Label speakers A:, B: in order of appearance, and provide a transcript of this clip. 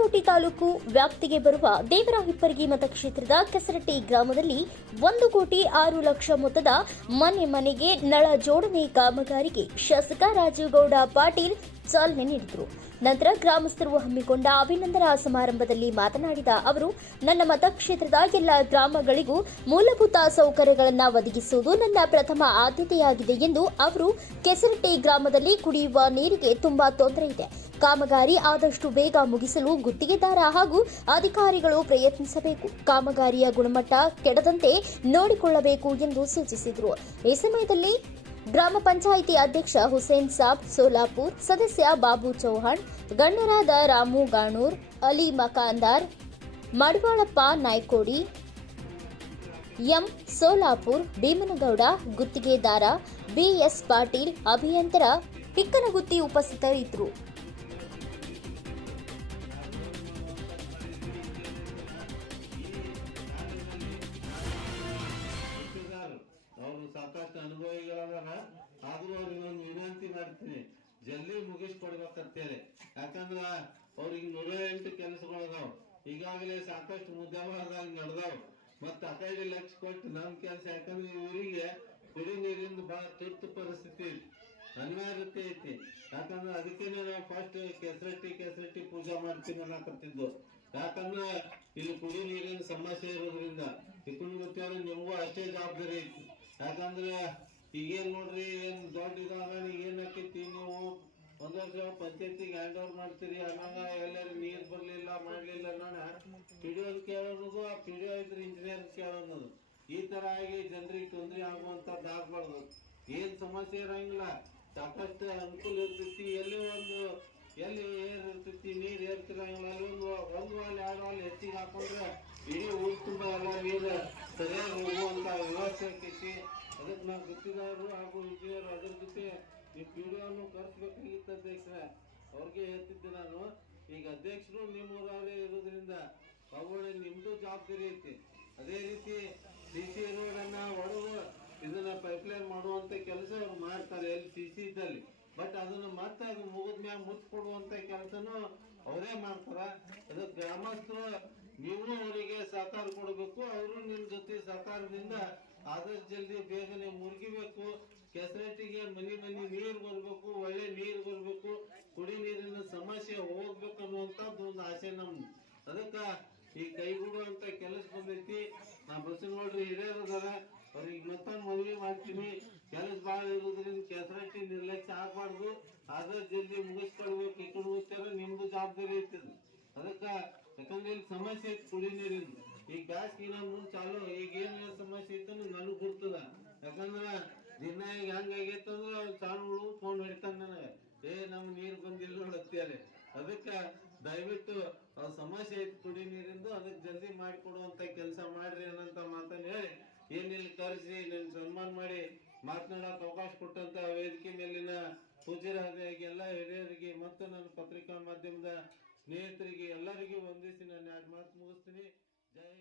A: ಬಾಗಲಕೋಟೆ ತಾಲೂಕು ವ್ಯಾಪ್ತಿಗೆ ಬರುವ ದೇವರಾಹಿಪ್ಪರಗಿ ಮತಕ್ಷೇತ್ರದ ಕೆಸರಟ್ಟಿ ಗ್ರಾಮದಲ್ಲಿ ಒಂದು ಕೋಟಿ ಆರು ಲಕ್ಷ ಮೊತ್ತದ ಮನೆ ಮನೆಗೆ ನಳ ಜೋಡಣೆ ಕಾಮಗಾರಿಗೆ ಶಾಸಕ ರಾಜೀವ್ಗೌಡ ಪಾಟೀಲ್ ಚಾಲನೆ ನೀಡಿದರು. ನಂತರ ಗ್ರಾಮಸ್ಥರು ಹಮ್ಮಿಕೊಂಡ ಅಭಿನಂದನಾ ಸಮಾರಂಭದಲ್ಲಿ ಮಾತನಾಡಿದ ಅವರು, ನನ್ನ ಮತಕ್ಷೇತ್ರದ ಎಲ್ಲ ಗ್ರಾಮಗಳಿಗೂ ಮೂಲಭೂತ ಸೌಕರ್ಯಗಳನ್ನು ಒದಗಿಸುವುದು ನನ್ನ ಪ್ರಥಮ ಆದ್ಯತೆಯಾಗಿದೆ ಎಂದು ಅವರು ಕೆಸರಟ್ಟಿ ಗ್ರಾಮದಲ್ಲಿ ಕುಡಿಯುವ ನೀರಿಗೆ ತುಂಬಾ ತೊಂದರೆ ಇದೆ. ಕಾಮಗಾರಿ ಆದಷ್ಟು ಬೇಗ ಮುಗಿಸಲು ಗುತ್ತಿಗೆದಾರ ಹಾಗೂ ಅಧಿಕಾರಿಗಳು ಪ್ರಯತ್ನಿಸಬೇಕು. ಕಾಮಗಾರಿಯ ಗುಣಮಟ್ಟ ಕೆಡದಂತೆ ನೋಡಿಕೊಳ್ಳಬೇಕು ಎಂದು ಸೂಚಿಸಿದರು. ಈ ಸಮಯದಲ್ಲಿ ಗ್ರಾಮ ಪಂಚಾಯಿತಿ ಅಧ್ಯಕ್ಷ ಹುಸೇನ್ ಸಾಬ್, ಸೋಲಾಪುರ್ ಸದಸ್ಯ ಬಾಬು ಚೌಹಾಣ್, ಗಣ್ಯರಾದ ರಾಮು ಗಾಣೂರ್, ಅಲಿ ಮಕಾಂದಾರ್, ಮಡಿವಾಳಪ್ಪ ನಾಯ್ಕೋಡಿ, ಎಂ ಸೋಲಾಪುರ್, ಭೀಮನಗೌಡ, ಗುತ್ತಿಗೆದಾರ ಬಿಎಸ್ ಪಾಟೀಲ್, ಅಭಿಯಂತರ ಪಿಕ್ಕನಗುತ್ತಿ ಉಪಸ್ಥಿತರಿದ್ದರು.
B: ವಿನಂತಿ ಮಾಡ್ತೀನಿ ಜಲ್ದಿ ಮುಗಿಸ್ಕೊಡ್ಬೇಕಂತೇಳಿ ಯಾಕಂದ್ರ ಅವ್ರಿಗೆ ನೂರ ಎಂಟು ಕೆಲಸಗಳದಾವ್ ಈಗಾಗಲೇ ಸಾಕಷ್ಟು ಮುದ್ದಾದಾಗ ನಡೆದಾವ. ಮತ್ತ ಹದಿನೈದು ಲಕ್ಷ ಕೊಟ್ಟು ನಮ್ ಕೆಲಸ, ಯಾಕಂದ್ರೆ ಇವರಿಗೆ ಕುಡಿ ನೀರಿಂದ ಬಹಳ ತುರ್ತು ಪರಿಸ್ಥಿತಿ ಐತಿ. ಅನಿವಾರ್ಯತೆ ಐತಿ. ಯಾಕಂದ್ರೆ ಅದಕ್ಕೇನೆ ನಾವು ಫಸ್ಟ್ ಕೆಸರಟ್ಟಿ ಕೆಸರಟ್ಟಿ ಪೂಜಾ ಮಾಡ್ತೀನಿ ಅನ್ನಕತ್ತಿದ್ದು. ಯಾಕಂದ್ರೆ ಇಲ್ಲಿ ಕುಡಿ ನೀರಿನ ಸಮಸ್ಯೆ ಇರೋದ್ರಿಂದ ಇಕ್ಕೊಂಡು ಗೊತ್ತಿರೋ ನಿಮಗೂ ಅಷ್ಟೇ ಜವಾಬ್ದಾರಿ ಐತಿ. ಯಾಕಂದ್ರೆ ಈಗೇನ್ ನೋಡ್ರಿ, ಏನ್ ದೊಡ್ಡ ಇದಾಗ ಒಂದ್ ವರ್ಷ ಪಂಚಾಯತಿಗೆ ಹ್ಯಾಂಡ್ ಓವರ್ ಮಾಡ್ತೀರಿ ಆಮ್ಯಾಗ ಎಲ್ಲಾರು ನೀರ್ ಬರ್ಲಿಲ್ಲ, ಮಾಡ್ಲಿಲ್ಲ ನೋಡ ಪಿಡಿಯೋದು ಕೇಳೋದು ಆ ಪಿಡಿಯೋ ಇದ್ರೆ ಇಂಜಿನಿಯರ್ ಕೇಳೋದು. ಈ ತರ ಆಗಿ ಜನರಿಗೆ ತೊಂದರೆ ಆಗುವಂಥದ್ದು ಆಗಬಾರ್ದು. ಏನು ಸಮಸ್ಯೆ ಇರಂಗಿಲ್ಲ. ಸಾಕಷ್ಟು ಅನುಕೂಲ ಇರ್ತೈತಿ. ಎಲ್ಲಿ ಒಂದು, ಎಲ್ಲಿ ಏರ್ ಇರ್ತೈತಿ, ನೀರ್ ಏರ್ತಿರಂಗಿಲ್ಲ ಅಲ್ಲಿ ಒಂದು ಒಂದು ವಾಲ್, ಎರಡು ವಾಲ್ ಹೆಚ್ಚಿಗೆ ಹಾಕೊಂಡ್ರೆ ಇಡೀ ಊರ್ ತುಂಬ ನೀರು ಸರಿಯಾಗಿ ಹೋಗುವಂತ ವ್ಯವಸ್ಥೆ ಆಕೈತಿ ಅದಕ್ಕೆ ನಾವು ಗುತ್ತಿದಾರರು ಹಾಗೂ ಇಂಜಿನಿಯರ್ ಅದ್ರ ಜೊತೆ ಈ ಪಿಡಿಯೋನು ಕರೆಸ್ಬೇಕಾಗಿತ್ತು ಅಧ್ಯಕ್ಷರ ಅವ್ರಿಗೆ ಹೇಳ್ತಿದ್ದೆ ನಾನು, ಈಗ ಅಧ್ಯಕ್ಷರು ನಿಮ್ಮ ಊರಲ್ಲೇ ಇರೋದ್ರಿಂದ ಅವುಗಳ ನಿಮ್ಮದು ಜವಾಬ್ದಾರಿ ಐತಿ. ಅದೇ ರೀತಿ ಸಿ ಸಿ ರೋಡನ್ನ ಒಡೆದು ಇದನ್ನ ಪೈಪ್ಲೈನ್ ಮಾಡುವಂಥ ಕೆಲಸ ಅವ್ರು ಮಾಡ್ತಾರೆ ಎಲ್ಲಿ ಸಿ ಸಿ ಇದ್ದಲ್ಲಿ. ಬಟ್ ಅದನ್ನು ಮತ್ತೆ ಅದು ಮುಗಿದ ಮ್ಯಾಗ ಮುಚ್ಕೊಡುವಂತ ಕೆಲಸನೂ ಅವರೇ ಮಾಡ್ತಾರೆ. ಅದು ಗ್ರಾಮಸ್ಥರು ನೀವು ಅವರಿಗೆ ಸಹಕಾರ ಕೊಡಬೇಕು, ಅವರು ನಿಮ್ಮ ಜೊತೆ ಸಹಕಾರದಿಂದ ಆದಷ್ಟು ಜಲ್ದಿ ಬೇಗನೆ ಮುರುಗಿಬೇಕು. ಕೆಸರಟ್ಟಿಗೆ ಮನಿ ಮನಿ ನೀರು ಬರ್ಬೇಕು ಒಳ್ಳೆ ನೀರು ಬರ್ಬೇಕು ಕುಡಿ ನೀರಿನ ಸಮಸ್ಯೆ ಹೋಗ್ಬೇಕು ಅನ್ನುವಂಥದ್ದು ಒಂದು ಆಸೆ ನಮ್ದು ಅದಕ್ಕ ಈ ಕೈಗೂಡುವಂತ ಕೆಲಸ ಬಂದೈತಿ. ನಾ ಬಸ್ಸಿನ ನೋಡ್ರಿ, ಹಿರಿಯರು ಅದಾರ. ಅವ್ರಿಗೆ ಮತ್ತೊಂದು ಮದುವೆ ಮಾಡ್ತೀನಿ. ಕೆಲಸ ಭಾಳ ಇರೋದ್ರಿಂದ ಕೆಸರಟ್ಟಿ ನಿರ್ಲಕ್ಷ್ಯ ಆಗ್ಬಾರ್ದು. ಆದ್ರೆ ಜಲ್ದಿ ಮುಗಿಸ್ಕೊಡ್ಬೇಕು. ಈ ಕಡೆ ನಿಮ್ದು ಜವಾಬ್ದಾರಿ ಐತಿ ಅದಕ್ಕ ಯಾಕಂದ್ರೆ ಇಲ್ಲಿ ಸಮಸ್ಯೆ ಐತಿ ಕುಡಿ ನೀರಿನ ಈ ಗ್ಯಾಸ್ ಮುಂದೆ ಚಾಲು, ಈಗ ಏನ್ ಸಮಸ್ಯೆ ಐತೆ ನನಗ್ ಗೊತ್ತದ ಯಾಕಂದ್ರ ದಿನ ಈಗ ಹೆಂಗ್ ಆಗೈತೆ ಅಂದ್ರ ಅವ್ನ್ ಚಾಲು ಫೋನ್ ಹಿಡಿತಾನೆ ನನಗೆ. ಏ ನಮ್ಗೆ ನೀರ್ ಬಂದಿಲ್ಲ ನೋಡತ್ತೇಳಿ ಅದಕ್ಕ ದಯವಿಟ್ಟು ಸಮಸ್ಯೆ ಐತಿ ಕುಡಿ ನೀರಿಂದು, ಅದಕ್ಕೆ ಜಲ್ದಿ ಮಾಡಿಕೊಡುವಂತ ಕೆಲಸ ಮಾಡ್ರಿ ಅನ್ನಂತ ಮಾತನ್ನ ಹೇಳಿ, ಏನಿಲ್ಲಿ ಕರೆಸಿ, ನಿನ್ ಸನ್ಮಾನ ಮಾಡಿ ಮಾತನಾಡಕ್ ಅವಕಾಶ ಕೊಟ್ಟಂತ ವೇದಿಕೆ ಮೇಲಿನ ಪೂಜ್ಯರಾದ ಎಲ್ಲ ಹಿರಿಯರಿಗೆ ಮತ್ತು ನನ್ನ ಪತ್ರಿಕಾ ಮಾಧ್ಯಮದ ಸ್ನೇಹಿತರಿಗೆ ಎಲ್ಲರಿಗೂ ವಂದಿಸಿ ನಾನು ಎರಡು ಮಾತು ಮುಗಿಸ್ತೀನಿ. ಜೈ